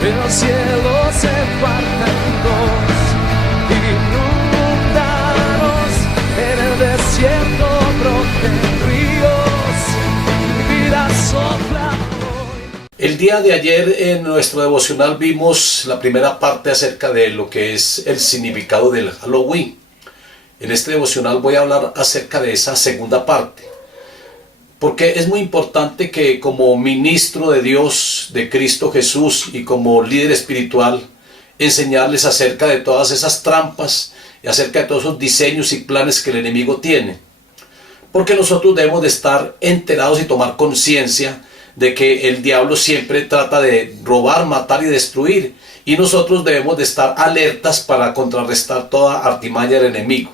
el cielo se parte en dos, inundados en el desierto broten ríos, mi vida sopla hoy. El día de ayer en nuestro devocional vimos la primera parte acerca de lo que es el significado del Halloween. En este devocional voy a hablar acerca de esa segunda parte, porque es muy importante que como ministro de Dios, de Cristo Jesús, y como líder espiritual, enseñarles acerca de todas esas trampas y acerca de todos esos diseños y planes que el enemigo tiene. Porque nosotros debemos de estar enterados y tomar conciencia de que el diablo siempre trata de robar, matar y destruir, y nosotros debemos de estar alertas para contrarrestar toda artimaña del enemigo.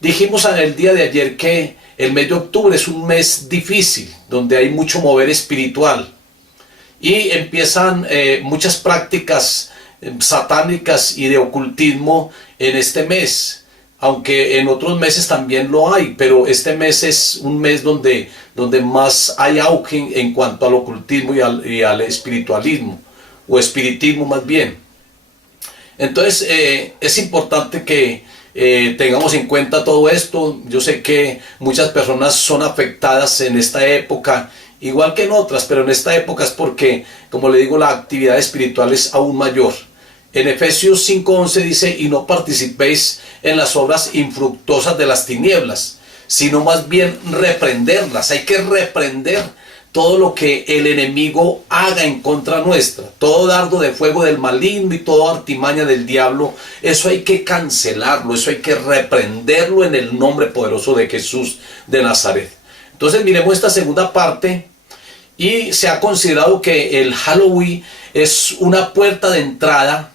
Dijimos en el día de ayer que el mes de octubre es un mes difícil, donde hay mucho mover espiritual y empiezan muchas prácticas satánicas y de ocultismo en este mes, aunque en otros meses también lo hay, pero este mes es un mes donde más hay auge en cuanto al ocultismo y al espiritualismo, o espiritismo más bien. Entonces es importante que tengamos en cuenta todo esto. Yo sé que muchas personas son afectadas en esta época, igual que en otras, pero en esta época es porque, como le digo, la actividad espiritual es aún mayor. En Efesios 5:11 dice: y no participéis en las obras infructuosas de las tinieblas, sino más bien reprenderlas. Hay que reprender todo lo que el enemigo haga en contra nuestra, todo dardo de fuego del maligno y toda artimaña del diablo. Eso hay que cancelarlo, eso hay que reprenderlo en el nombre poderoso de Jesús de Nazaret. Entonces miremos esta segunda parte, y se ha considerado que el Halloween es una puerta de entrada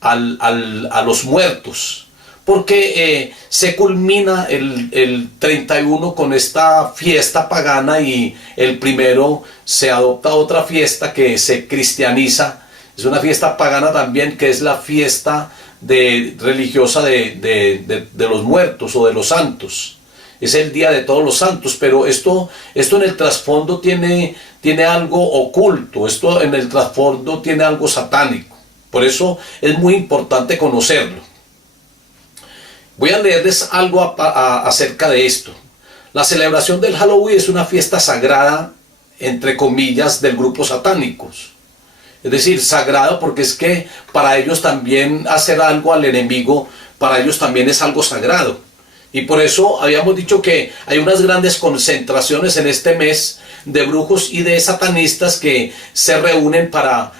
a los muertos, porque se culmina el 31 con esta fiesta pagana, y el primero se adopta otra fiesta que se cristianiza. Es una fiesta pagana también, que es la fiesta religiosa de los muertos o de los santos. Es el día de todos los santos, pero esto en el trasfondo tiene algo oculto, esto en el trasfondo tiene algo satánico. Por eso es muy importante conocerlo. Voy a leerles algo acerca de esto. La celebración del Halloween es una fiesta sagrada, entre comillas, del grupo satánicos. Es decir, sagrado porque es que para ellos también hacer algo al enemigo, para ellos también es algo sagrado. Y por eso habíamos dicho que hay unas grandes concentraciones en este mes de brujos y de satanistas que se reúnen para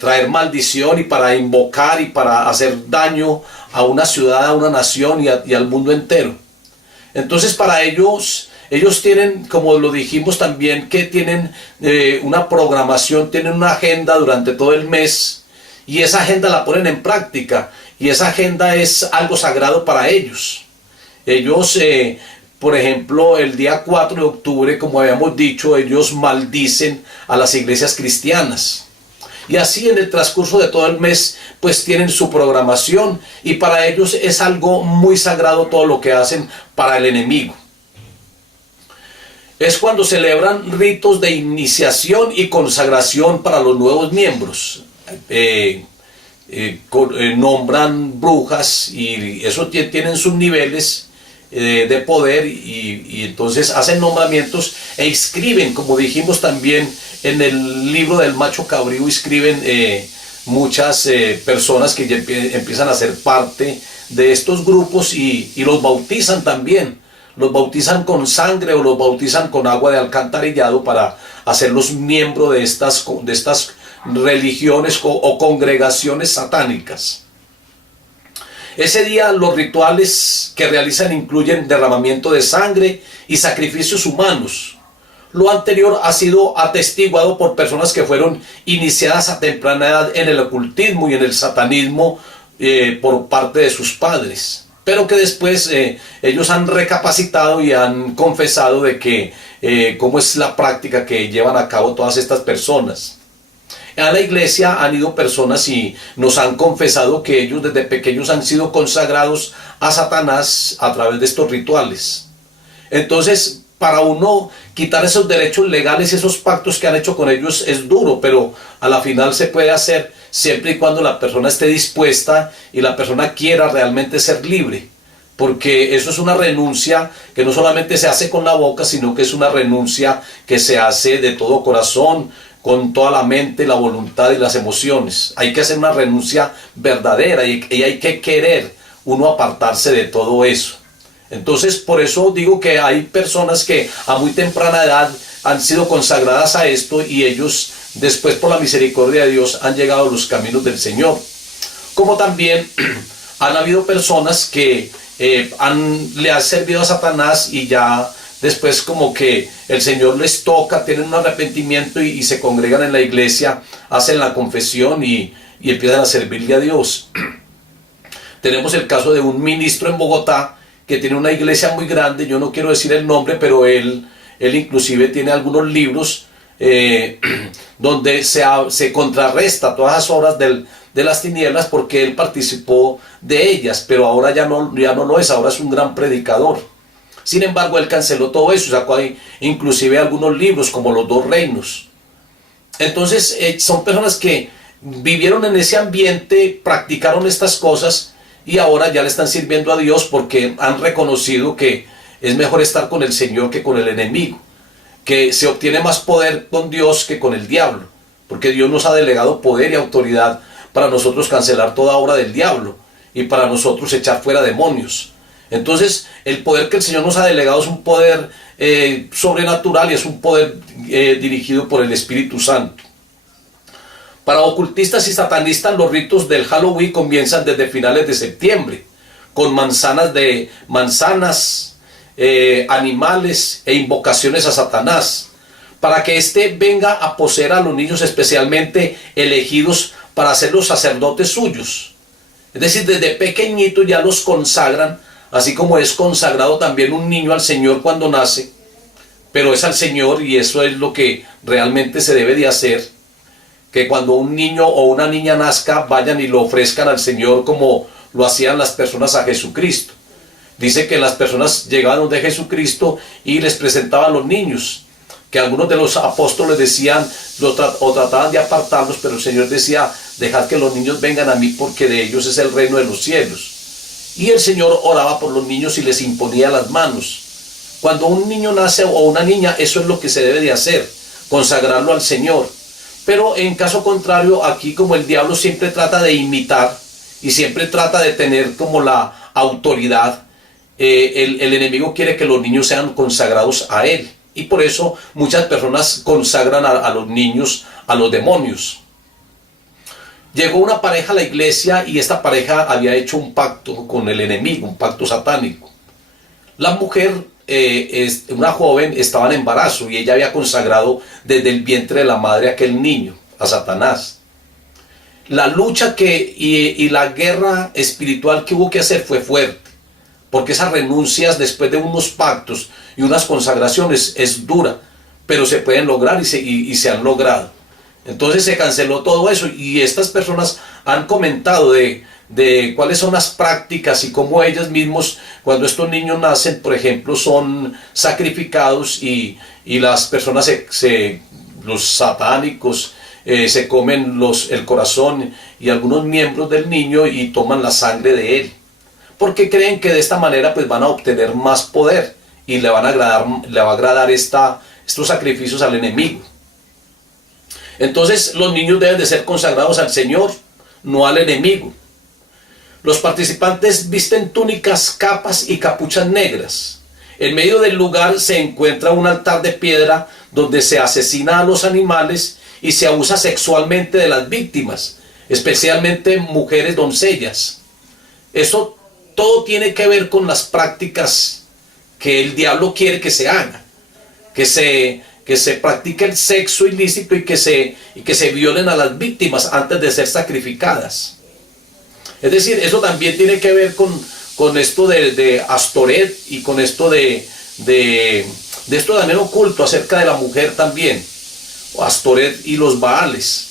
traer maldición y para invocar y para hacer daño a una ciudad, a una nación y al mundo entero. Entonces para ellos tienen, como lo dijimos también, que tienen una programación, tienen una agenda durante todo el mes, y esa agenda la ponen en práctica, y esa agenda es algo sagrado para ellos. Ellos, por ejemplo, el día 4 de octubre, como habíamos dicho, ellos maldicen a las iglesias cristianas. Y así en el transcurso de todo el mes pues tienen su programación, y para ellos es algo muy sagrado todo lo que hacen para el enemigo. Es cuando celebran ritos de iniciación y consagración para los nuevos miembros. Nombran brujas, y eso tienen sus niveles de poder, y entonces hacen nombramientos e inscriben, como dijimos también en el libro del macho cabrío, inscriben muchas personas que ya empiezan a ser parte de estos grupos, y los bautizan también. Los bautizan con sangre o los bautizan con agua de alcantarillado para hacerlos miembros de estas religiones o congregaciones satánicas. Ese día los rituales que realizan incluyen derramamiento de sangre y sacrificios humanos. Lo anterior ha sido atestiguado por personas que fueron iniciadas a temprana edad en el ocultismo y en el satanismo por parte de sus padres, pero que después ellos han recapacitado y han confesado de que cómo es la práctica que llevan a cabo todas estas personas. A la iglesia han ido personas y nos han confesado que ellos desde pequeños han sido consagrados a Satanás a través de estos rituales. Entonces, para uno quitar esos derechos legales, esos pactos que han hecho con ellos es duro, pero a la final se puede hacer siempre y cuando la persona esté dispuesta y la persona quiera realmente ser libre. Porque eso es una renuncia que no solamente se hace con la boca, sino que es una renuncia que se hace de todo corazón, con toda la mente, la voluntad y las emociones. Hay que hacer una renuncia verdadera y hay que querer uno apartarse de todo eso. Entonces, por eso digo que hay personas que a muy temprana edad han sido consagradas a esto y ellos después, por la misericordia de Dios, han llegado a los caminos del Señor. Como también han habido personas que le han servido a Satanás y ya después como que el Señor les toca, tienen un arrepentimiento y se congregan en la iglesia, hacen la confesión y empiezan a servirle a Dios. Tenemos el caso de un ministro en Bogotá que tiene una iglesia muy grande, yo no quiero decir el nombre, pero él inclusive tiene algunos libros donde se contrarresta todas las obras de las tinieblas porque él participó de ellas, pero ahora ya no lo es, ahora es un gran predicador. Sin embargo, él canceló todo eso, sacó ahí inclusive algunos libros como Los Dos Reinos. Entonces, son personas que vivieron en ese ambiente, practicaron estas cosas y ahora ya le están sirviendo a Dios porque han reconocido que es mejor estar con el Señor que con el enemigo, que se obtiene más poder con Dios que con el diablo, porque Dios nos ha delegado poder y autoridad para nosotros cancelar toda obra del diablo y para nosotros echar fuera demonios. Entonces, el poder que el Señor nos ha delegado es un poder sobrenatural y es un poder dirigido por el Espíritu Santo. Para ocultistas y satanistas, los ritos del Halloween comienzan desde finales de septiembre, con manzanas, animales e invocaciones a Satanás, para que éste venga a poseer a los niños especialmente elegidos para ser los sacerdotes suyos. Es decir, desde pequeñitos ya los consagran, así como es consagrado también un niño al Señor cuando nace, pero es al Señor y eso es lo que realmente se debe de hacer, que cuando un niño o una niña nazca vayan y lo ofrezcan al Señor como lo hacían las personas a Jesucristo. Dice que las personas llegaban de Jesucristo y les presentaban a los niños, que algunos de los apóstoles decían o trataban de apartarlos, pero el Señor decía, dejad que los niños vengan a mí porque de ellos es el reino de los cielos. Y el Señor oraba por los niños y les imponía las manos. Cuando un niño nace o una niña, eso es lo que se debe de hacer, consagrarlo al Señor. Pero en caso contrario, aquí como el diablo siempre trata de imitar y siempre trata de tener como la autoridad, el enemigo quiere que los niños sean consagrados a él. Y por eso muchas personas consagran a los niños a los demonios. Llegó una pareja a la iglesia y esta pareja había hecho un pacto con el enemigo, un pacto satánico. La mujer, una joven, estaba en embarazo y ella había consagrado desde el vientre de la madre a aquel niño, a Satanás. La lucha y la guerra espiritual que hubo que hacer fue fuerte, porque esas renuncias después de unos pactos y unas consagraciones es dura, pero se pueden lograr y se han logrado. Entonces se canceló todo eso y estas personas han comentado de cuáles son las prácticas y cómo ellas mismos, cuando estos niños nacen, por ejemplo, son sacrificados y las personas, los satánicos, se comen el corazón y algunos miembros del niño y toman la sangre de él, porque creen que de esta manera pues van a obtener más poder y le va a agradar estos sacrificios al enemigo. Entonces los niños deben de ser consagrados al Señor, no al enemigo. Los participantes visten túnicas, capas y capuchas negras. En medio del lugar se encuentra un altar de piedra donde se asesina a los animales y se abusa sexualmente de las víctimas, especialmente mujeres doncellas. Eso todo tiene que ver con las prácticas que el diablo quiere que se haga, que se practique el sexo ilícito y que se violen a las víctimas antes de ser sacrificadas. Es decir, eso también tiene que ver con esto de Astoret y con esto de esto también oculto acerca de la mujer también, Astoret y los Baales.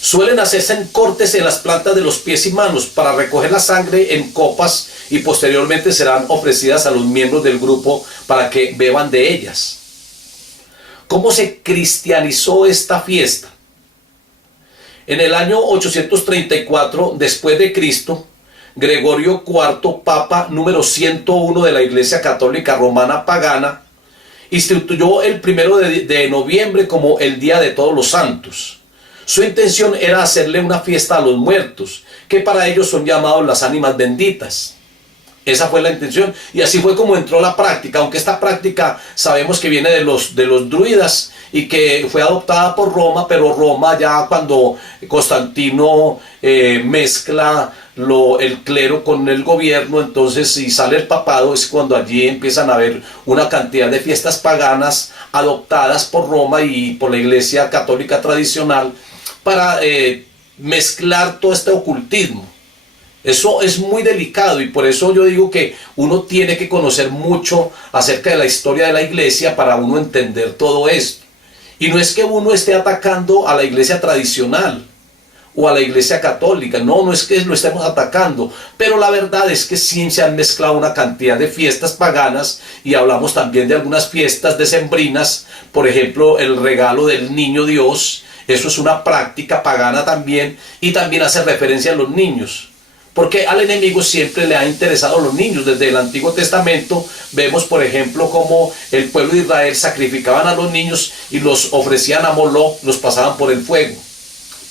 Suelen hacerse cortes en las plantas de los pies y manos para recoger la sangre en copas y posteriormente serán ofrecidas a los miembros del grupo para que beban de ellas. ¿Cómo se cristianizó esta fiesta? En el año 834 después de Cristo, Gregorio IV, Papa número 101 de la Iglesia Católica Romana Pagana, instituyó el 1 de noviembre como el Día de Todos los Santos. Su intención era hacerle una fiesta a los muertos, que para ellos son llamados las ánimas benditas. Esa fue la intención, y así fue como entró la práctica, aunque esta práctica sabemos que viene de los druidas y que fue adoptada por Roma, pero Roma ya cuando Constantino mezcla el clero con el gobierno, entonces si sale el papado es cuando allí empiezan a haber una cantidad de fiestas paganas adoptadas por Roma y por la Iglesia Católica tradicional para mezclar todo este ocultismo. Eso es muy delicado y por eso yo digo que uno tiene que conocer mucho acerca de la historia de la iglesia para uno entender todo esto. Y no es que uno esté atacando a la iglesia tradicional o a la iglesia católica, no es que lo estemos atacando, pero la verdad es que sí se han mezclado una cantidad de fiestas paganas y hablamos también de algunas fiestas decembrinas, por ejemplo el regalo del niño Dios, eso es una práctica pagana también y también hace referencia a los niños. Porque al enemigo siempre le ha interesado a los niños. Desde el Antiguo Testamento vemos, por ejemplo, cómo el pueblo de Israel sacrificaban a los niños y los ofrecían a Moloch, los pasaban por el fuego.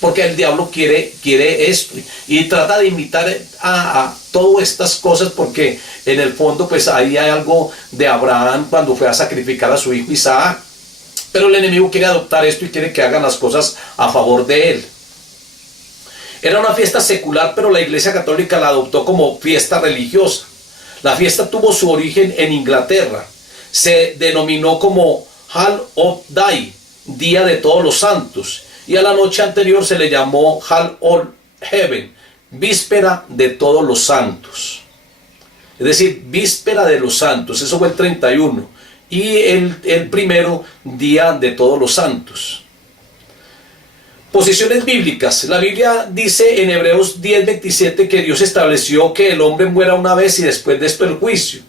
Porque el diablo quiere esto y trata de imitar a todas estas cosas, porque en el fondo pues ahí hay algo de Abraham cuando fue a sacrificar a su hijo Isaac. Pero el enemigo quiere adoptar esto y quiere que hagan las cosas a favor de él. Era una fiesta secular, pero la Iglesia Católica la adoptó como fiesta religiosa. La fiesta tuvo su origen en Inglaterra. Se denominó como Hall-of-Day, Día de Todos los Santos. Y a la noche anterior se le llamó Hall-of-Heaven, Víspera de Todos los Santos. Es decir, Víspera de los Santos. Eso fue el 31. Y el primero, Día de Todos los Santos. Posiciones bíblicas. La Biblia dice en Hebreos 10:27 que Dios estableció que el hombre muera una vez y después de esto el juicio.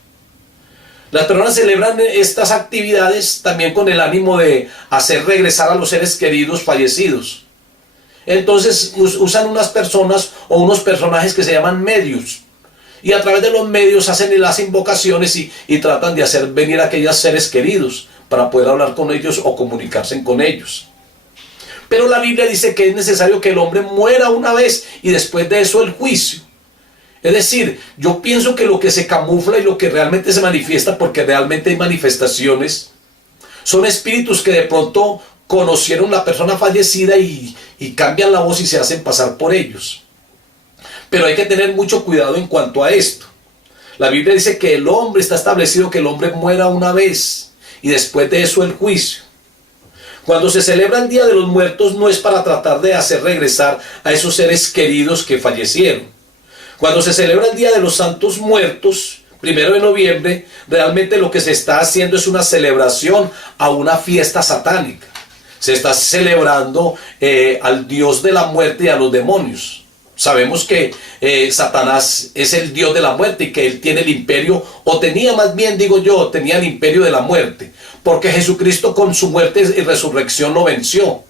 Las personas celebran estas actividades también con el ánimo de hacer regresar a los seres queridos fallecidos. Entonces usan unas personas o unos personajes que se llaman medios. Y a través de los medios hacen las invocaciones y tratan de hacer venir a aquellos seres queridos para poder hablar con ellos o comunicarse con ellos. Pero la Biblia dice que es necesario que el hombre muera una vez y después de eso el juicio. Es decir, yo pienso que lo que se camufla y lo que realmente se manifiesta, porque realmente hay manifestaciones, son espíritus que de pronto conocieron la persona fallecida y cambian la voz y se hacen pasar por ellos. Pero hay que tener mucho cuidado en cuanto a esto. La Biblia dice que el hombre está establecido que el hombre muera una vez y después de eso el juicio. Cuando se celebra el Día de los Muertos no es para tratar de hacer regresar a esos seres queridos que fallecieron. Cuando se celebra el Día de los Santos Muertos, 1 de noviembre, realmente lo que se está haciendo es una celebración a una fiesta satánica. Se está celebrando al Dios de la muerte y a los demonios. Sabemos que Satanás es el Dios de la muerte y que él tiene el imperio, o tenía más bien, digo yo, tenía el imperio de la muerte. Porque Jesucristo con su muerte y resurrección lo venció.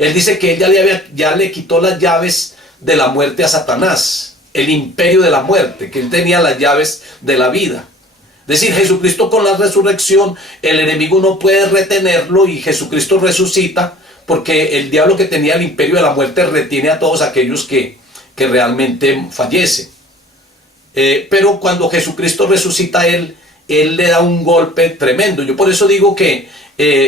Él dice que él ya le quitó las llaves de la muerte a Satanás. El imperio de la muerte, que él tenía las llaves de la vida. Es decir, Jesucristo con la resurrección, el enemigo no puede retenerlo y Jesucristo resucita, porque el diablo que tenía el imperio de la muerte retiene a todos aquellos que realmente fallecen. Pero cuando Jesucristo resucita, él le da un golpe tremendo. Yo por eso digo que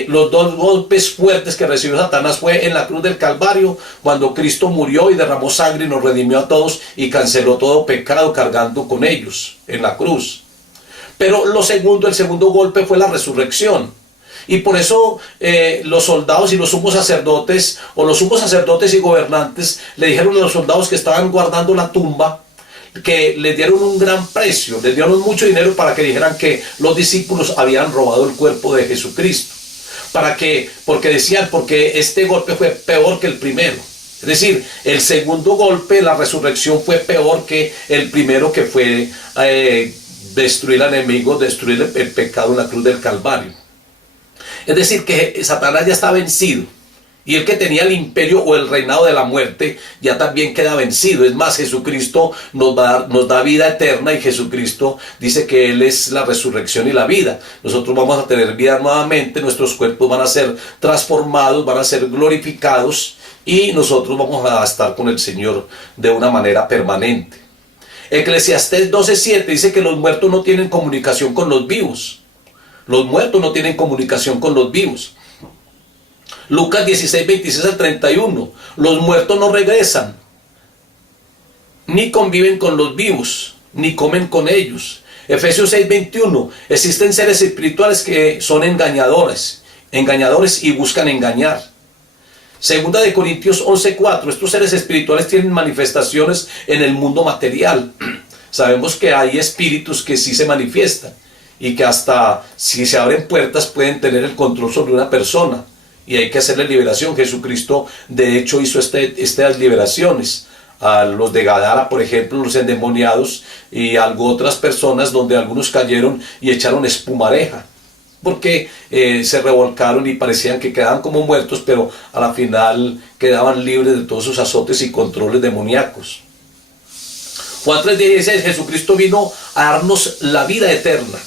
los dos golpes fuertes que recibió Satanás fue en la cruz del Calvario, cuando Cristo murió y derramó sangre y nos redimió a todos y canceló todo pecado cargando con ellos en la cruz. Pero el segundo golpe fue la resurrección. Y por eso los soldados y los sumos sacerdotes, o los sumos sacerdotes y gobernantes, le dijeron a los soldados que estaban guardando la tumba, que les dieron un gran precio, les dieron mucho dinero para que dijeran que los discípulos habían robado el cuerpo de Jesucristo. Porque decían, porque este golpe fue peor que el primero. Es decir, el segundo golpe, la resurrección, fue peor que el primero, que fue destruir al enemigo, destruir el pecado en la cruz del Calvario. Es decir, que Satanás ya está vencido. Y el que tenía el imperio o el reinado de la muerte ya también queda vencido. Es más, Jesucristo nos da vida eterna, y Jesucristo dice que Él es la resurrección y la vida. Nosotros vamos a tener vida nuevamente, nuestros cuerpos van a ser transformados, van a ser glorificados, y nosotros vamos a estar con el Señor de una manera permanente. Eclesiastés 12:7 dice que los muertos no tienen comunicación con los vivos. Los muertos no tienen comunicación con los vivos. Lucas 16:26-31. Los muertos no regresan, ni conviven con los vivos, ni comen con ellos. Efesios 6:21. Existen seres espirituales que son engañadores y buscan engañar. Segunda de Corintios 11:4. Estos seres espirituales tienen manifestaciones en el mundo material. Sabemos que hay espíritus que sí se manifiestan, y que hasta si se abren puertas pueden tener el control sobre una persona, y hay que hacerle liberación. Jesucristo de hecho hizo estas liberaciones a los de Gadara, por ejemplo, los endemoniados, y otras personas donde algunos cayeron y echaron espumareja, porque se revolcaron y parecían que quedaban como muertos, pero a la final quedaban libres de todos sus azotes y controles demoníacos. Juan 3:16. Jesucristo vino a darnos la vida eterna.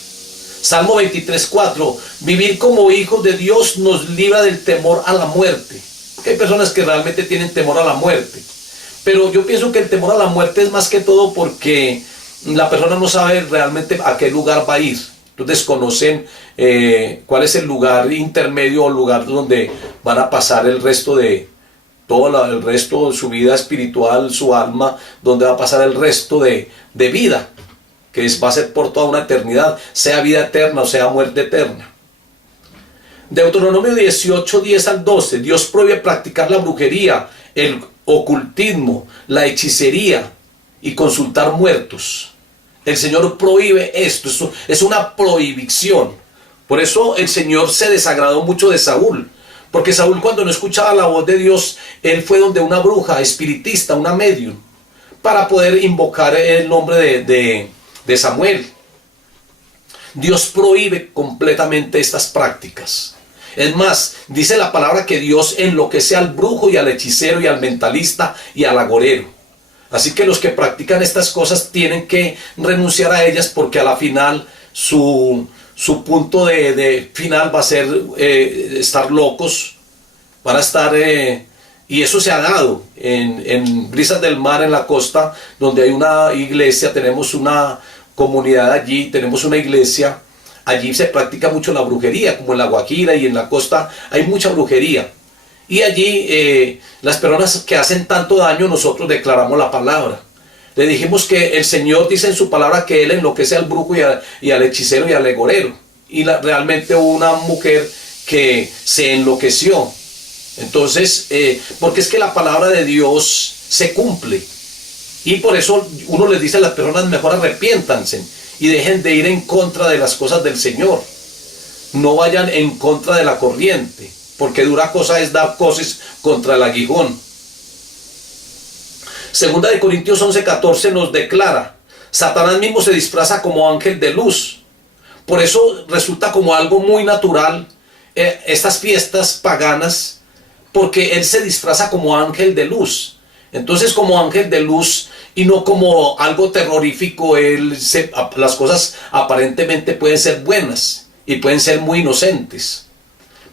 Salmo 23:4. Vivir como hijos de Dios nos libra del temor a la muerte. Porque hay personas que realmente tienen temor a la muerte, pero yo pienso que el temor a la muerte es más que todo porque la persona no sabe realmente a qué lugar va a ir. Entonces desconocen cuál es el lugar intermedio, o lugar donde van a pasar el resto de el resto de su vida espiritual, su alma, donde va a pasar el resto de vida, que va a ser por toda una eternidad, sea vida eterna o sea muerte eterna. Deuteronomio 18:10-12. Dios prohíbe practicar la brujería, el ocultismo, la hechicería y consultar muertos. El Señor prohíbe esto es una prohibición. Por eso el Señor se desagradó mucho de Saúl, porque Saúl, cuando no escuchaba la voz de Dios, él fue donde una bruja espiritista, una medium, para poder invocar el nombre de Samuel. Dios prohíbe completamente estas prácticas. Es más, dice la palabra que Dios enloquece al brujo y al hechicero y al mentalista y al agorero. Así que los que practican estas cosas tienen que renunciar a ellas, porque a la final su punto de final va a ser estar locos, van a estar... y eso se ha dado en Brisas del Mar, en la costa, donde hay una iglesia, tenemos una comunidad allí, tenemos una iglesia. Allí se practica mucho la brujería, como en La Guajira y en la costa hay mucha brujería. Y allí las personas que hacen tanto daño, nosotros declaramos la palabra. Le dijimos que el Señor dice en su palabra que Él enloquece al brujo y al hechicero y al agorero. Y realmente hubo una mujer que se enloqueció. Entonces, porque es que la palabra de Dios se cumple. Y por eso uno les dice a las personas: mejor arrepiéntanse y dejen de ir en contra de las cosas del Señor. No vayan en contra de la corriente, porque dura cosa es dar coces contra el aguijón. Segunda de Corintios 11:14 nos declara: Satanás mismo se disfraza como ángel de luz. Por eso resulta como algo muy natural estas fiestas paganas, porque él se disfraza como ángel de luz. Entonces, como ángel de luz y no como algo terrorífico, las cosas aparentemente pueden ser buenas y pueden ser muy inocentes.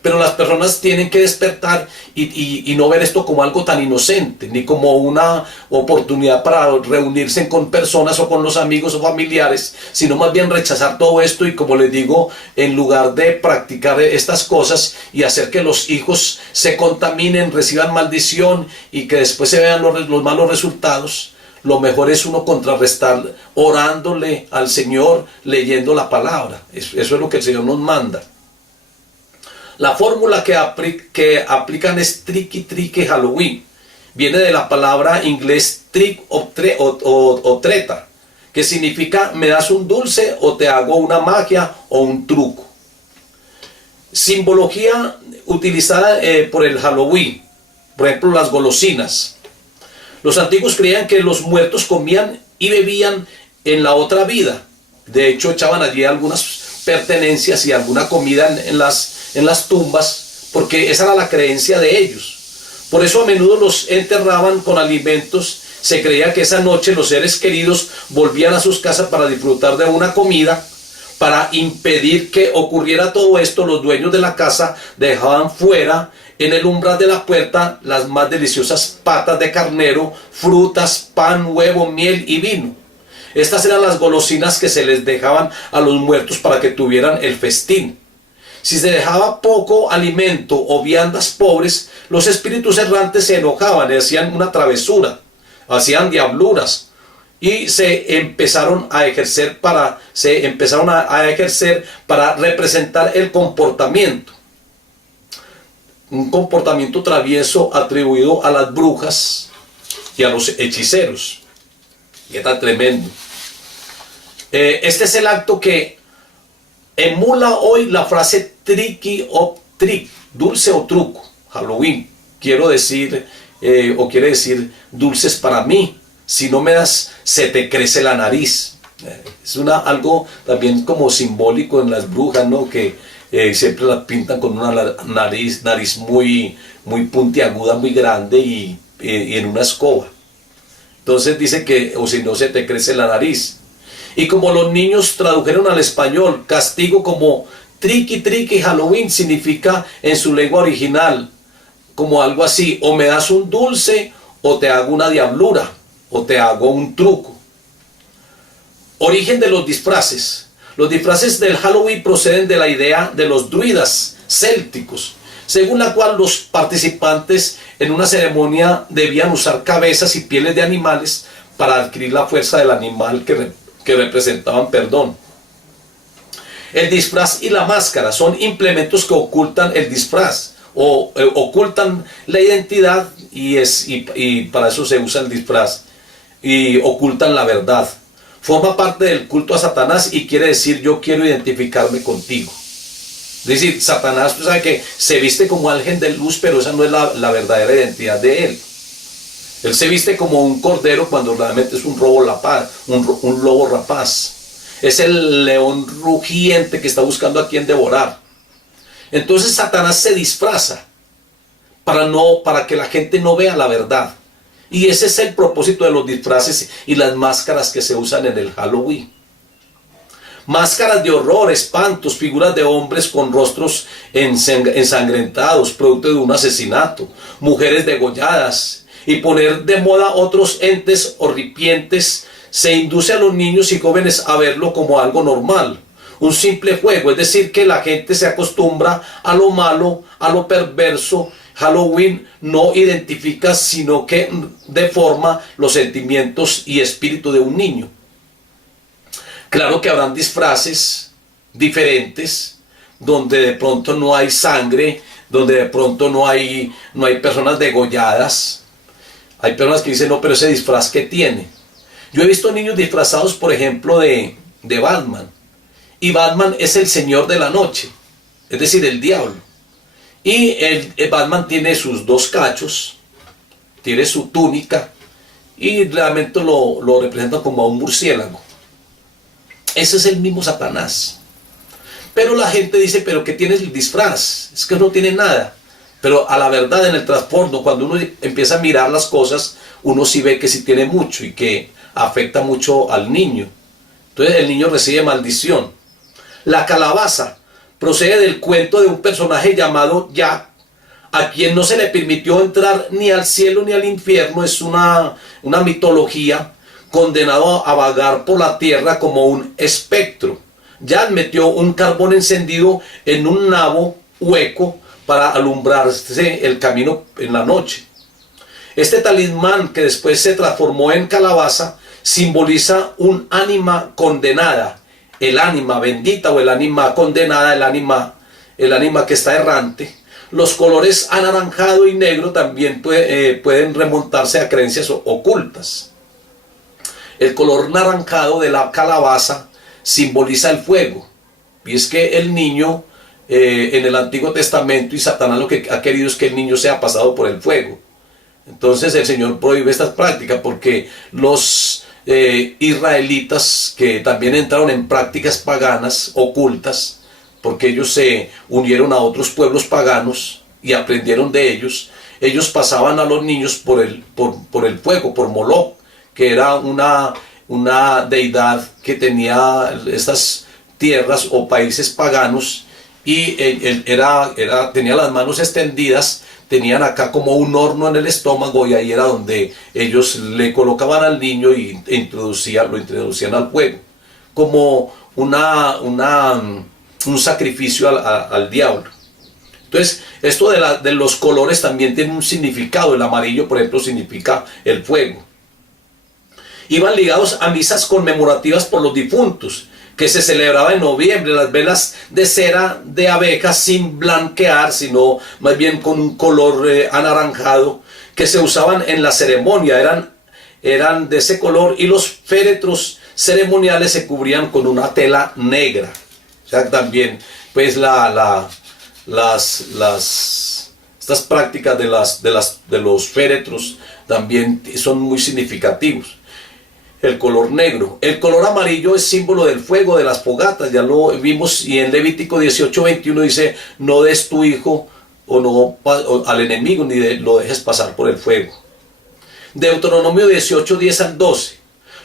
Pero las personas tienen que despertar y no ver esto como algo tan inocente, ni como una oportunidad para reunirse con personas o con los amigos o familiares, sino más bien rechazar todo esto y, como les digo, en lugar de practicar estas cosas y hacer que los hijos se contaminen, reciban maldición y que después se vean los malos resultados, lo mejor es uno contrarrestar orándole al Señor, leyendo la palabra. Eso es lo que el Señor nos manda. La fórmula que aplican es tricky tricky Halloween. Viene de la palabra inglés trick o treta, que significa me das un dulce o te hago una magia o un truco. Simbología utilizada por el Halloween, Por ejemplo, las golosinas. Los antiguos creían que los muertos comían y bebían en la otra vida. De hecho, echaban allí algunas pertenencias y alguna comida en las tumbas, porque esa era la creencia de ellos. Por eso a menudo los enterraban con alimentos. Se creía que esa noche los seres queridos volvían a sus casas para disfrutar de una comida. Para impedir que ocurriera todo esto, los dueños de la casa dejaban fuera, en el umbral de la puerta, las más deliciosas patas de carnero, frutas, pan, huevo, miel y vino. Estas eran las golosinas que se les dejaban a los muertos para que tuvieran el festín. Si se dejaba poco alimento o viandas pobres, los espíritus errantes se enojaban y hacían una travesura, hacían diabluras. Y se empezaron a ejercer para representar el comportamiento. Un comportamiento travieso atribuido a las brujas y a los hechiceros. Y está tremendo. Este es el acto que emula hoy la frase tricky o trick, dulce o truco, Halloween. Quiere decir dulces para mí. Si no me das, se te crece la nariz. Es algo también como simbólico en las brujas, ¿no? Que siempre la pintan con una nariz muy puntiaguda, muy grande y en una escoba. Entonces dice que, o si no, se te crece la nariz. Y como los niños tradujeron al español, castigo como tricky tricky Halloween significa en su lengua original como algo así: o me das un dulce o te hago una diablura, o te hago un truco. Origen de los disfraces. Los disfraces del Halloween proceden de la idea de los druidas célticos, según la cual los participantes en una ceremonia debían usar cabezas y pieles de animales para adquirir la fuerza del animal que representaban perdón. El disfraz y la máscara son implementos que ocultan el disfraz o ocultan la identidad, y para eso se usa el disfraz, y ocultan la verdad. Forma parte del culto a Satanás y quiere decir: yo quiero identificarme contigo. Es decir, Satanás, tú sabes que se viste como ángel de luz, pero esa no es la verdadera identidad de él. Él se viste como un cordero cuando realmente es un lobo rapaz. Es el león rugiente que está buscando a quien devorar. Entonces Satanás se disfraza para que la gente no vea la verdad. Y ese es el propósito de los disfraces y las máscaras que se usan en el Halloween. Máscaras de horror, espantos, figuras de hombres con rostros ensangrentados, producto de un asesinato, mujeres degolladas, y poner de moda otros entes horripientes. Se induce a los niños y jóvenes a verlo como algo normal, un simple juego, es decir, que la gente se acostumbra a lo malo, a lo perverso. Halloween no identifica, sino que deforma los sentimientos y espíritu de un niño. Claro que habrán disfraces diferentes, donde de pronto no hay sangre, donde de pronto no hay personas degolladas. Hay personas que dicen: no, pero ese disfraz, ¿qué tiene? Yo he visto niños disfrazados, por ejemplo, de Batman. Y Batman es el señor de la noche, es decir, el diablo. Y el Batman tiene sus dos cachos, tiene su túnica, y realmente lo representa como a un murciélago. Ese es el mismo Satanás. Pero la gente dice: pero ¿qué tiene el disfraz? Es que no tiene nada. Pero a la verdad, en el trasfondo, cuando uno empieza a mirar las cosas, uno sí ve que sí tiene mucho y que afecta mucho al niño. Entonces el niño recibe maldición. La calabaza procede del cuento de un personaje llamado Jack, a quien no se le permitió entrar ni al cielo ni al infierno. Es una mitología, condenado a vagar por la tierra como un espectro. Jack metió un carbón encendido en un nabo hueco para alumbrarse el camino en la noche. Este talismán, que después se transformó en calabaza, simboliza un ánima condenada, el ánima bendita o el ánima condenada, el ánima que está errante. Los colores anaranjado y negro también pueden remontarse a creencias ocultas. El color naranjado de la calabaza simboliza el fuego. Y es que el niño, en el Antiguo Testamento, y Satanás lo que ha querido es que el niño sea pasado por el fuego. Entonces el Señor prohíbe estas prácticas porque los israelitas que también entraron en prácticas paganas ocultas, porque ellos se unieron a otros pueblos paganos y aprendieron de ellos, ellos pasaban a los niños por el fuego, por Moloch, que era una deidad que tenía estas tierras o países paganos, y tenía las manos extendidas, tenían acá como un horno en el estómago, y ahí era donde ellos le colocaban al niño y lo introducían al fuego, como un sacrificio al diablo. Entonces, esto de los colores también tiene un significado. El amarillo, por ejemplo, significa el fuego. Iban ligados a misas conmemorativas por los difuntos, que se celebraba en noviembre. Las velas de cera de abeja sin blanquear, sino más bien con un color anaranjado, que se usaban en la ceremonia, eran de ese color, y los féretros ceremoniales se cubrían con una tela negra. O sea, también pues estas prácticas de los féretros también son muy significativos. El color negro. El color amarillo es símbolo del fuego, de las fogatas, ya lo vimos, y en Levítico 18:21 dice: no des tu hijo al enemigo, ni lo dejes pasar por el fuego. Deuteronomio 18:10 al 12.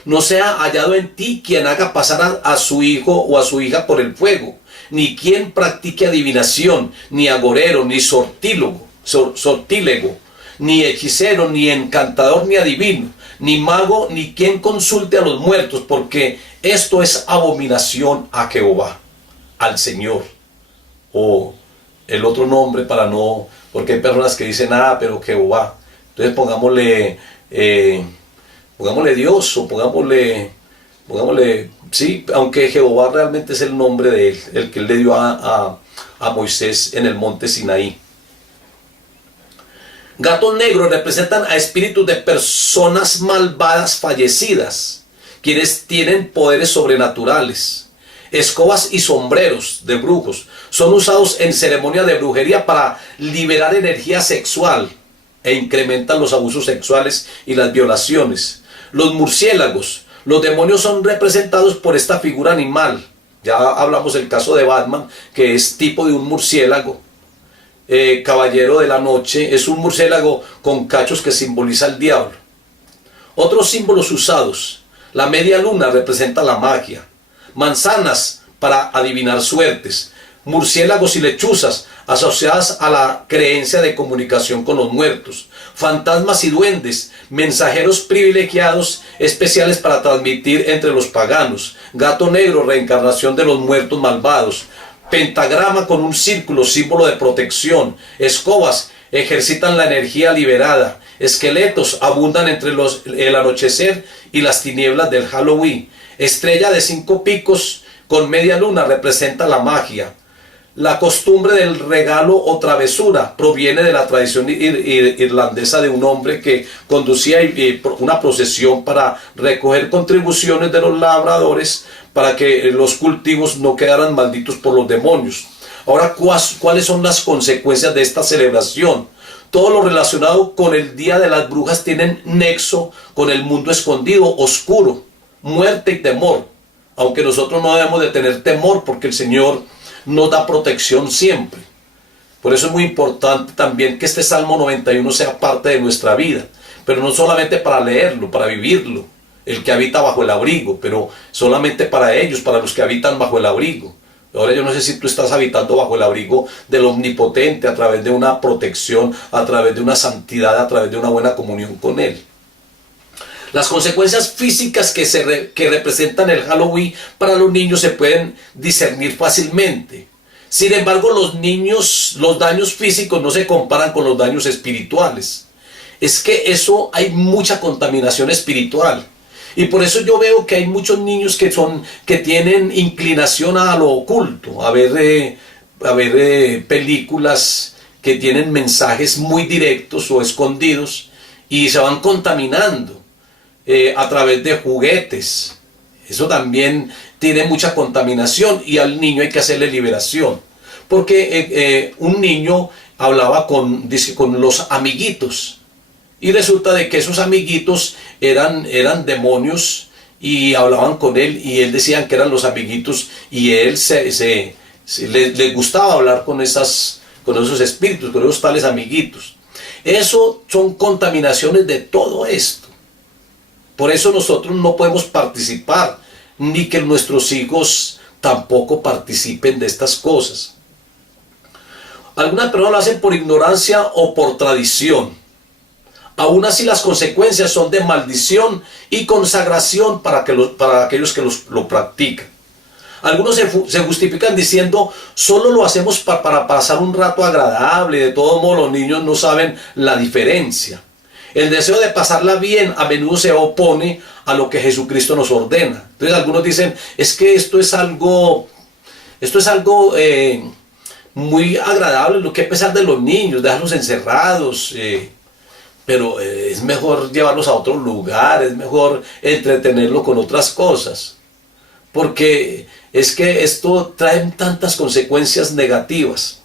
No sea hallado en ti quien haga pasar a su hijo o a su hija por el fuego, ni quien practique adivinación, ni agorero, ni sortílego, ni hechicero, ni encantador, ni adivino, ni mago, ni quien consulte a los muertos, porque esto es abominación a Jehová, al Señor. O el otro nombre porque hay personas que dicen, pero Jehová. Entonces pongámosle Dios, o pongámosle, sí, aunque Jehová realmente es el nombre de él, el que él le dio a Moisés en el monte Sinaí. Gatos negros representan a espíritus de personas malvadas fallecidas, quienes tienen poderes sobrenaturales. Escobas y sombreros de brujos son usados en ceremonia de brujería para liberar energía sexual e incrementan los abusos sexuales y las violaciones. Los murciélagos, los demonios son representados por esta figura animal. Ya hablamos del caso de Batman, que es tipo de un murciélago. Caballero de la noche es un murciélago con cachos que simboliza el diablo. Otros símbolos usados: la media luna representa la magia, manzanas para adivinar suertes, murciélagos y lechuzas asociadas a la creencia de comunicación con los muertos, fantasmas y duendes, mensajeros privilegiados especiales para transmitir entre los paganos, gato negro, reencarnación de los muertos malvados, pentagrama con un círculo, símbolo de protección, escobas ejercitan la energía liberada, esqueletos abundan entre el anochecer y las tinieblas del Halloween, estrella de 5 picos con media luna representa la magia. La costumbre del regalo o travesura proviene de la tradición irlandesa de un hombre que conducía una procesión para recoger contribuciones de los labradores para que los cultivos no quedaran malditos por los demonios. Ahora, ¿cuáles son las consecuencias de esta celebración? Todo lo relacionado con el Día de las Brujas tiene nexo con el mundo escondido, oscuro, muerte y temor. Aunque nosotros no debemos de tener temor, porque el Señor nos da protección siempre. Por eso es muy importante también que este Salmo 91 sea parte de nuestra vida, pero no solamente para leerlo, para vivirlo. El que habita bajo el abrigo, pero solamente para ellos, para los que habitan bajo el abrigo. Ahora yo no sé si tú estás habitando bajo el abrigo del Omnipotente, a través de una protección, a través de una santidad, a través de una buena comunión con Él. Las consecuencias físicas que representan el Halloween para los niños se pueden discernir fácilmente. Sin embargo, los daños físicos no se comparan con los daños espirituales. Es que hay mucha contaminación espiritual. Y por eso yo veo que hay muchos niños que tienen inclinación a lo oculto, a ver películas que tienen mensajes muy directos o escondidos, y se van contaminando a través de juguetes. Eso también tiene mucha contaminación, y al niño hay que hacerle liberación. Porque un niño hablaba con los amiguitos, Y resulta de que esos amiguitos eran demonios y hablaban con él y él decían que eran los amiguitos y él le gustaba hablar con esos espíritus, con esos tales amiguitos. Eso son contaminaciones de todo esto. Por eso nosotros no podemos participar, ni que nuestros hijos tampoco participen de estas cosas. Algunas personas lo hacen por ignorancia o por tradición. Aún así las consecuencias son de maldición y consagración para aquellos que lo practican. Algunos se justifican diciendo, solo lo hacemos para pasar un rato agradable, de todos modos los niños no saben la diferencia. El deseo de pasarla bien a menudo se opone a lo que Jesucristo nos ordena. Entonces algunos dicen, es que esto es algo muy agradable, lo que a pesar de los niños, dejarlos encerrados, pero es mejor llevarlos a otro lugar, es mejor entretenerlo con otras cosas, porque es que esto trae tantas consecuencias negativas.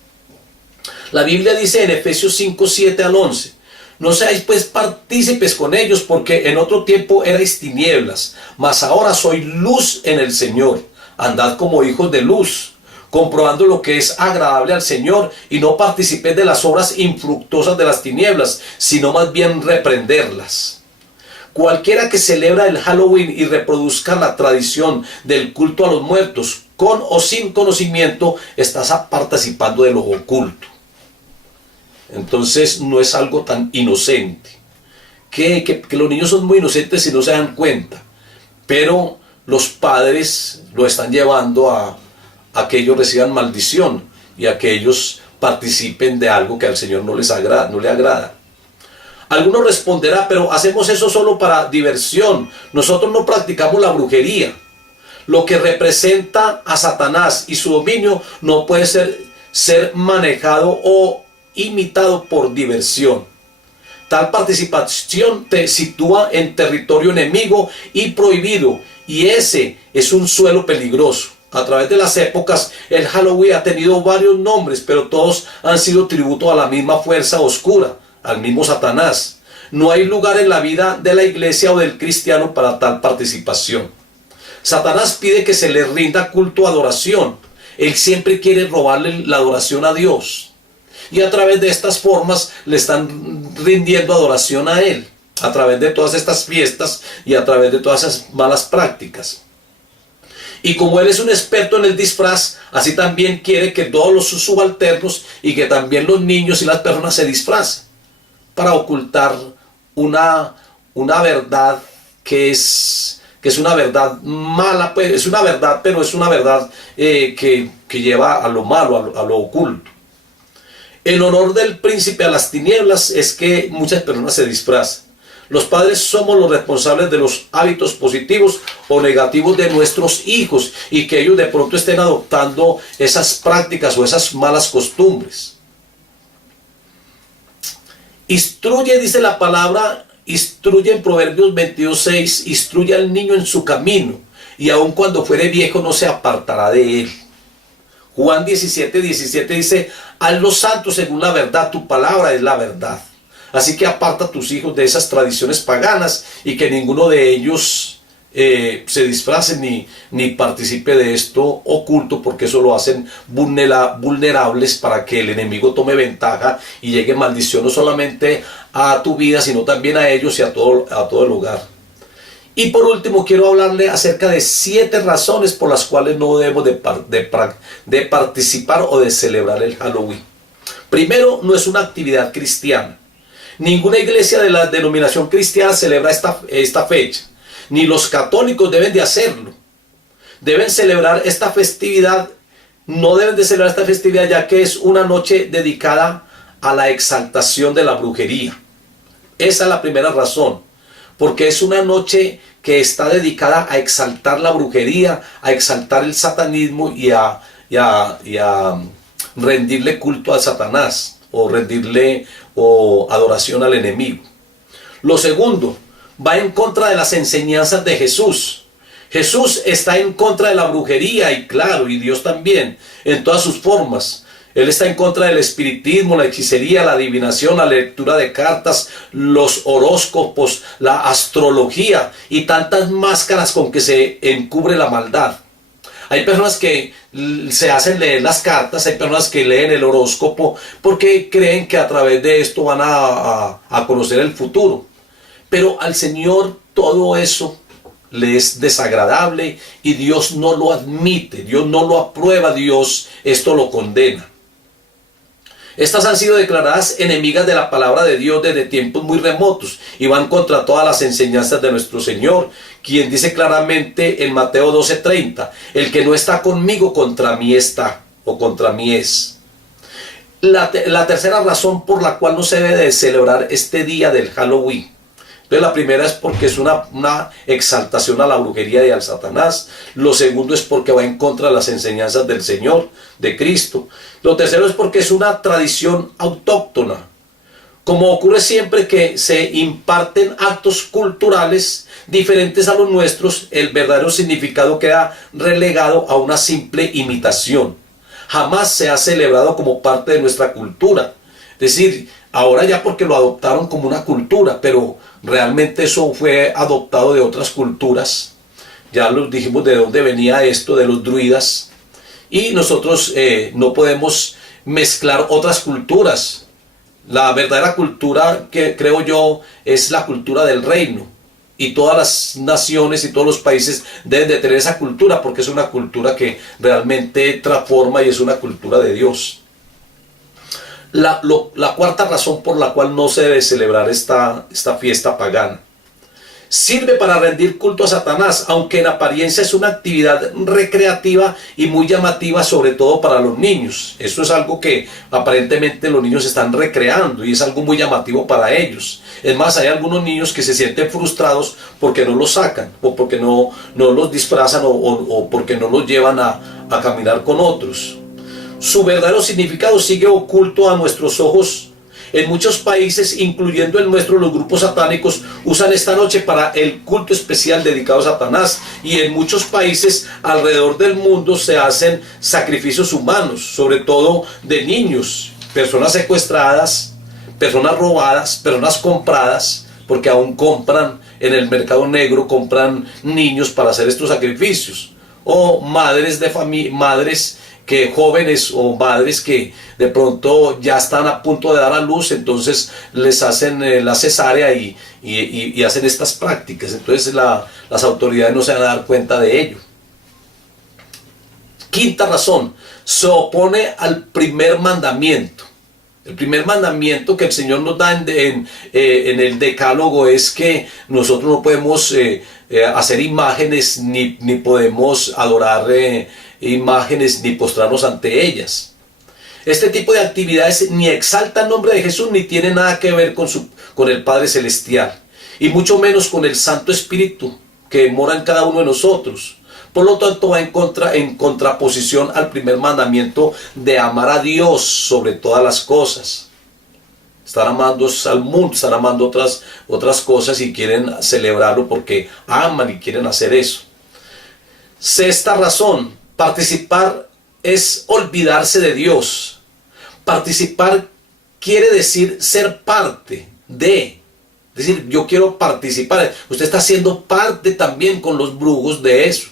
La Biblia dice en Efesios 5, 7 al 11, no seáis pues partícipes con ellos, porque en otro tiempo erais tinieblas, mas ahora sois luz en el Señor. Andad como hijos de luz, comprobando lo que es agradable al Señor, y no participéis de las obras infructuosas de las tinieblas, sino más bien reprenderlas. Cualquiera que celebra el Halloween y reproduzca la tradición del culto a los muertos, con o sin conocimiento, está participando de lo oculto. Entonces no es algo tan inocente. Que los niños son muy inocentes si no se dan cuenta, pero los padres lo están llevando a que ellos reciban maldición y a que ellos participen de algo que al Señor no le agrada. Algunos responderán, pero hacemos eso solo para diversión. Nosotros no practicamos la brujería. Lo que representa a Satanás y su dominio no puede ser manejado o imitado por diversión. Tal participación te sitúa en territorio enemigo y prohibido, y ese es un suelo peligroso. A través de las épocas, el Halloween ha tenido varios nombres, pero todos han sido tributo a la misma fuerza oscura, al mismo Satanás. No hay lugar en la vida de la iglesia o del cristiano para tal participación. Satanás pide que se le rinda culto, adoración. Él siempre quiere robarle la adoración a Dios. Y a través de estas formas le están rindiendo adoración a él, a través de todas estas fiestas y a través de todas esas malas prácticas. Y como él es un experto en el disfraz, así también quiere que todos los subalternos y que también los niños y las personas se disfracen para ocultar una verdad que es una verdad mala, pues, es una verdad, pero es una verdad que lleva a lo malo, a lo oculto. El honor del príncipe a las tinieblas es que muchas personas se disfrazan. Los padres somos los responsables de los hábitos positivos o negativos de nuestros hijos y que ellos de pronto estén adoptando esas prácticas o esas malas costumbres. Instruye, dice la palabra, instruye en Proverbios 22:6, instruye al niño en su camino y aun cuando fuere viejo no se apartará de él. Juan 17:17 dice, hazlos santos según la verdad, tu palabra es la verdad. Así que aparta a tus hijos de esas tradiciones paganas y que ninguno de ellos se disfrace ni participe de esto oculto, porque eso lo hacen vulnerables para que el enemigo tome ventaja y llegue maldición no solamente a tu vida, sino también a ellos y a todo el hogar. Y por último quiero hablarle acerca de 7 razones por las cuales no debemos de participar o de celebrar el Halloween. Primero, no es una actividad cristiana. Ninguna iglesia de la denominación cristiana celebra esta fecha. Ni los católicos deben de hacerlo. Deben celebrar esta festividad, no deben de celebrar esta festividad ya que es una noche dedicada a la exaltación de la brujería. Esa es la primera razón. Porque es una noche que está dedicada a exaltar la brujería, a exaltar el satanismo y a rendirle culto a Satanás o rendirle adoración al enemigo. Lo segundo, va en contra de las enseñanzas de Jesús. Jesús está en contra de la brujería y claro, y Dios también, en todas sus formas. Él está en contra del espiritismo, la hechicería, la adivinación, la lectura de cartas, los horóscopos, la astrología y tantas máscaras con que se encubre la maldad. Hay personas que se hacen leer las cartas, hay personas que leen el horóscopo porque creen que a través de esto van a conocer el futuro. Pero al Señor todo eso le es desagradable y Dios no lo admite, Dios no lo aprueba, Dios esto lo condena. Estas han sido declaradas enemigas de la palabra de Dios desde tiempos muy remotos y van contra todas las enseñanzas de nuestro Señor, quien dice claramente en Mateo 12:30, el que no está conmigo contra mí está, o contra mí es. La tercera razón por la cual no se debe de celebrar este día del Halloween. Entonces la primera es porque es una exaltación a la brujería y al Satanás. Lo segundo es porque va en contra de las enseñanzas del Señor, de Cristo. Lo tercero es porque es una tradición autóctona. Como ocurre siempre que se imparten actos culturales diferentes a los nuestros, el verdadero significado queda relegado a una simple imitación. Jamás se ha celebrado como parte de nuestra cultura. Es decir, ahora ya porque lo adoptaron como una cultura, pero realmente eso fue adoptado de otras culturas. Ya lo dijimos de dónde venía esto, de los druidas. Y nosotros no podemos mezclar otras culturas. La verdadera cultura que creo yo es la cultura del reino. Y todas las naciones y todos los países deben de tener esa cultura porque es una cultura que realmente transforma y es una cultura de Dios. La cuarta razón por la cual no se debe celebrar esta fiesta pagana. Sirve para rendir culto a Satanás, aunque en apariencia es una actividad recreativa y muy llamativa, sobre todo para los niños. Esto es algo que aparentemente los niños están recreando y es algo muy llamativo para ellos. Es más, hay algunos niños que se sienten frustrados porque no los sacan, o porque no los disfrazan, o porque no los llevan a caminar con otros. Su verdadero significado sigue oculto a nuestros ojos. En muchos países, incluyendo el nuestro, los grupos satánicos usan esta noche para el culto especial dedicado a Satanás. Y en muchos países alrededor del mundo se hacen sacrificios humanos, sobre todo de niños, personas secuestradas, personas robadas, personas compradas, porque aún compran en el mercado negro, compran niños para hacer estos sacrificios. O madres de familia, jóvenes o madres que de pronto ya están a punto de dar a luz, entonces les hacen la cesárea y hacen estas prácticas. Entonces las autoridades no se van a dar cuenta de ello. Quinta razón, se opone al primer mandamiento. El primer mandamiento que el Señor nos da en el decálogo es que nosotros no podemos hacer imágenes ni podemos adorar imágenes ni postrarnos ante ellas. Este tipo de actividades ni exalta el nombre de Jesús ni tiene nada que ver con el Padre Celestial y mucho menos con el Santo Espíritu que mora en cada uno de nosotros. Por lo tanto va en contraposición al primer mandamiento de amar a Dios sobre todas las cosas. Están amando al mundo, están amando otras cosas y quieren celebrarlo porque aman y quieren hacer eso. Sexta razón, participar es olvidarse de Dios. Participar quiere decir ser parte de. Es decir, yo quiero participar. Usted está siendo parte también con los brujos de eso.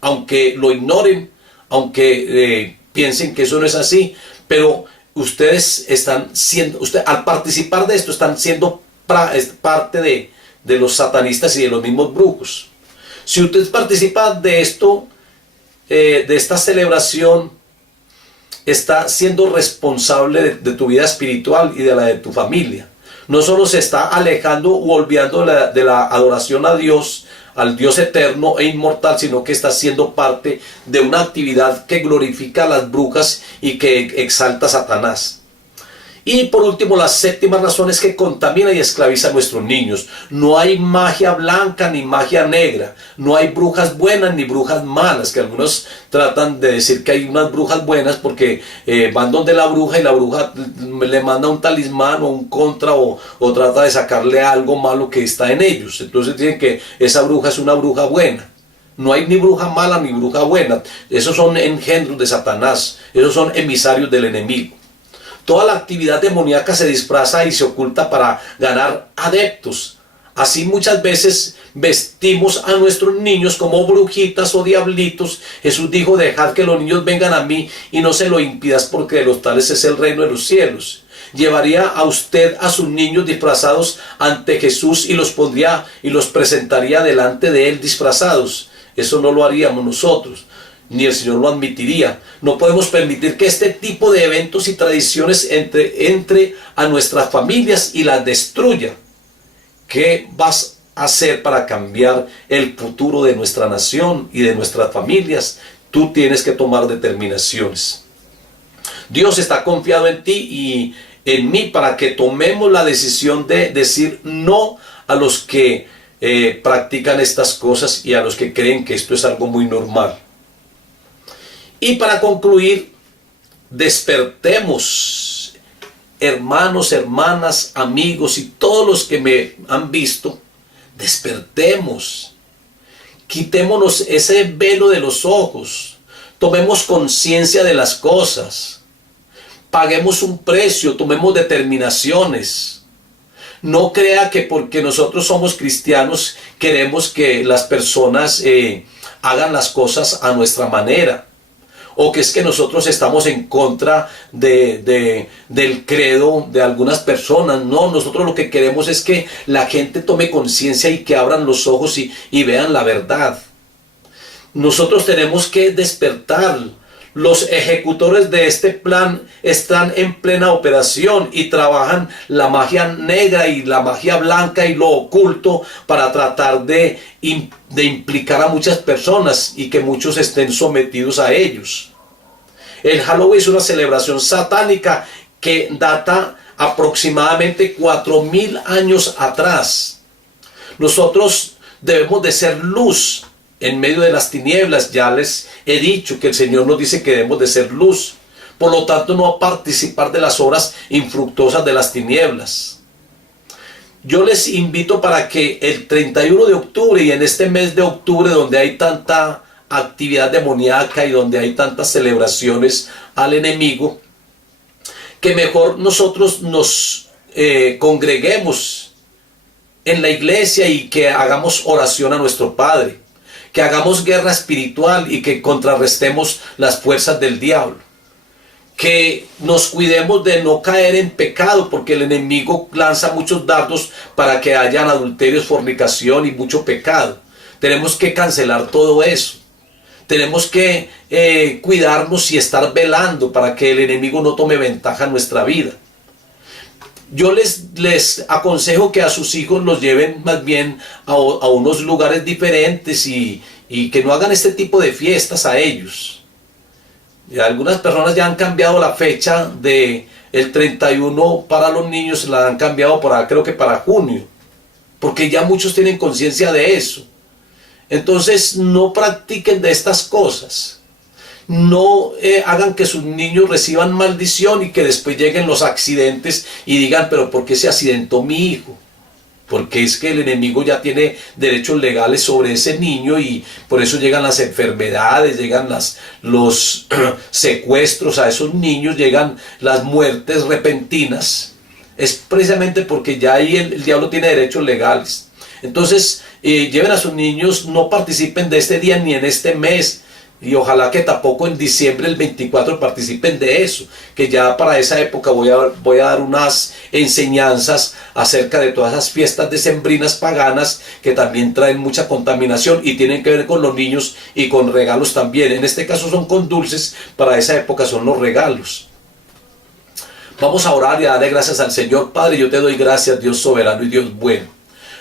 Aunque lo ignoren, aunque piensen que eso no es así, pero ustedes están siendo, al participar de esto, están siendo parte de los satanistas y de los mismos brujos. Si usted participa de esto, de esta celebración, está siendo responsable de tu vida espiritual y de la de tu familia. No solo se está alejando o olvidando de la adoración a Dios, al Dios eterno e inmortal, sino que está siendo parte de una actividad que glorifica a las brujas y que exalta a Satanás. Y por último, la séptima razón es que contamina y esclaviza a nuestros niños. No hay magia blanca ni magia negra. No hay brujas buenas ni brujas malas, que algunos tratan de decir que hay unas brujas buenas porque van donde la bruja y la bruja le manda un talismán o un contra o trata de sacarle algo malo que está en ellos. Entonces dicen que esa bruja es una bruja buena. No hay ni bruja mala ni bruja buena. Esos son engendros de Satanás. Esos son emisarios del enemigo. Toda la actividad demoníaca se disfraza y se oculta para ganar adeptos. Así muchas veces vestimos a nuestros niños como brujitas o diablitos. Jesús dijo: dejad que los niños vengan a mí y no se lo impidas, porque de los tales es el reino de los cielos. ¿Llevaría a usted a sus niños disfrazados ante Jesús y los pondría y los presentaría delante de él disfrazados? Eso no lo haríamos nosotros, ni el Señor lo admitiría. No podemos permitir que este tipo de eventos y tradiciones entre a nuestras familias y las destruya. ¿Qué vas a hacer para cambiar el futuro de nuestra nación y de nuestras familias? Tú tienes que tomar determinaciones. Dios está confiado en ti y en mí para que tomemos la decisión de decir no a los que practican estas cosas y a los que creen que esto es algo muy normal. Y para concluir, despertemos, hermanos, hermanas, amigos y todos los que me han visto, despertemos, quitémonos ese velo de los ojos, tomemos conciencia de las cosas, paguemos un precio, tomemos determinaciones. No crea que porque nosotros somos cristianos queremos que las personas hagan las cosas a nuestra manera, o que es que nosotros estamos en contra del credo de algunas personas. No, nosotros lo que queremos es que la gente tome conciencia y que abran los ojos y vean la verdad. Nosotros tenemos que despertar. Los ejecutores de este plan están en plena operación y trabajan la magia negra y la magia blanca y lo oculto para tratar de implicar a muchas personas y que muchos estén sometidos a ellos. El Halloween es una celebración satánica que data aproximadamente 4000 años atrás. Nosotros debemos de ser luz en medio de las tinieblas. Ya les he dicho que el Señor nos dice que debemos de ser luz. Por lo tanto, no participar de las obras infructuosas de las tinieblas. Yo les invito para que el 31 de octubre y en este mes de octubre, donde hay tanta actividad demoníaca y donde hay tantas celebraciones al enemigo, que mejor nosotros nos congreguemos en la iglesia y que hagamos oración a nuestro Padre, que hagamos guerra espiritual y que contrarrestemos las fuerzas del diablo, que nos cuidemos de no caer en pecado, porque el enemigo lanza muchos dardos para que hayan adulterios, fornicación y mucho pecado. Tenemos que cancelar todo eso. Tenemos que cuidarnos y estar velando para que el enemigo no tome ventaja en nuestra vida. Yo les aconsejo que a sus hijos los lleven más bien a unos lugares diferentes y que no hagan este tipo de fiestas a ellos. Y algunas personas ya han cambiado la fecha de el 31 para los niños, la han cambiado creo que para junio, porque ya muchos tienen conciencia de eso. Entonces no practiquen de estas cosas. No hagan que sus niños reciban maldición y que después lleguen los accidentes y digan: pero ¿por qué se accidentó mi hijo? Porque es que el enemigo ya tiene derechos legales sobre ese niño y por eso llegan las enfermedades, llegan los secuestros a esos niños, llegan las muertes repentinas. Es precisamente porque ya ahí el diablo tiene derechos legales. Entonces lleven a sus niños, no participen de este día ni en este mes. Y ojalá que tampoco en diciembre el 24 participen de eso, que ya para esa época voy a dar unas enseñanzas acerca de todas esas fiestas decembrinas paganas que también traen mucha contaminación y tienen que ver con los niños y con regalos también. En este caso son con dulces, para esa época son los regalos. Vamos a orar y a darle gracias al Señor. Padre, yo te doy gracias, Dios soberano y Dios bueno.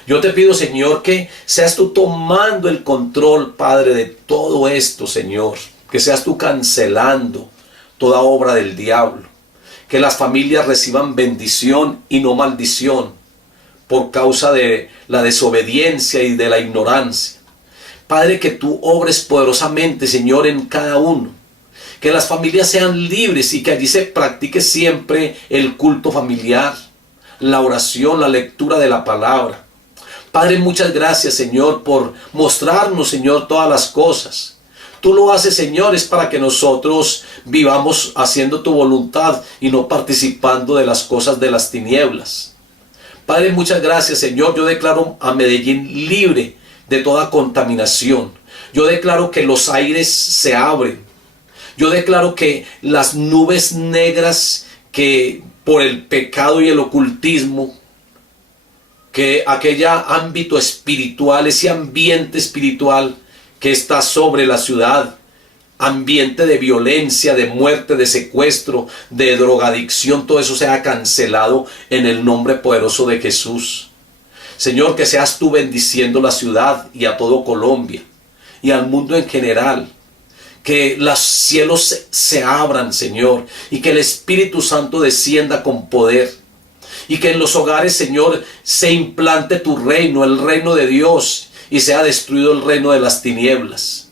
Yo te pido, Señor, que seas tú tomando el control, Padre, de todo esto, Señor. Que seas tú cancelando toda obra del diablo. Que las familias reciban bendición y no maldición por causa de la desobediencia y de la ignorancia. Padre, que tú obres poderosamente, Señor, en cada uno. Que las familias sean libres y que allí se practique siempre el culto familiar, la oración, la lectura de la palabra. Padre, muchas gracias, Señor, por mostrarnos, Señor, todas las cosas. Tú lo haces, Señor, es para que nosotros vivamos haciendo tu voluntad y no participando de las cosas de las tinieblas. Padre, muchas gracias, Señor. Yo declaro a Medellín libre de toda contaminación. Yo declaro que los aires se abren. Yo declaro que las nubes negras que por el pecado y el ocultismo, que aquel ámbito espiritual, ese ambiente espiritual que está sobre la ciudad, ambiente de violencia, de muerte, de secuestro, de drogadicción, todo eso sea cancelado en el nombre poderoso de Jesús. Señor, que seas tú bendiciendo la ciudad y a todo Colombia y al mundo en general. Que los cielos se abran, Señor, y que el Espíritu Santo descienda con poder. Y que en los hogares, Señor, se implante tu reino, el reino de Dios, y sea destruido el reino de las tinieblas.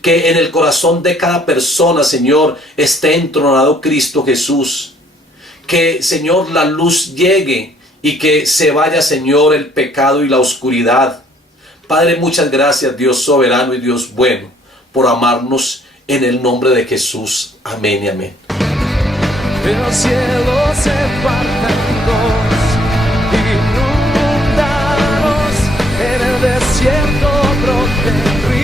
Que en el corazón de cada persona, Señor, esté entronado Cristo Jesús. Que, Señor, la luz llegue y que se vaya, Señor, el pecado y la oscuridad. Padre, muchas gracias, Dios soberano y Dios bueno, por amarnos en el nombre de Jesús. Amén y amén. El cielo se parte en dos, inundados en el desierto brote el río.